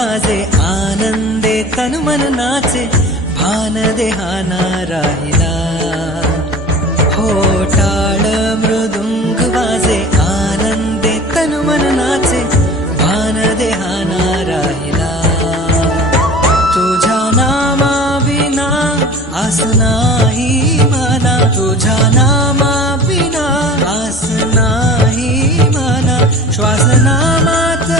वाजे आनंदे तन मन नाचे भान देहाना राहिला हो टाळ मृदुंग वाजे आनंदे तन मन नाचे भान देहाना राहिला तुझ्या नामा विना आस नाही मला तुझ्या नामा विना आस नाही मला श्वास नामात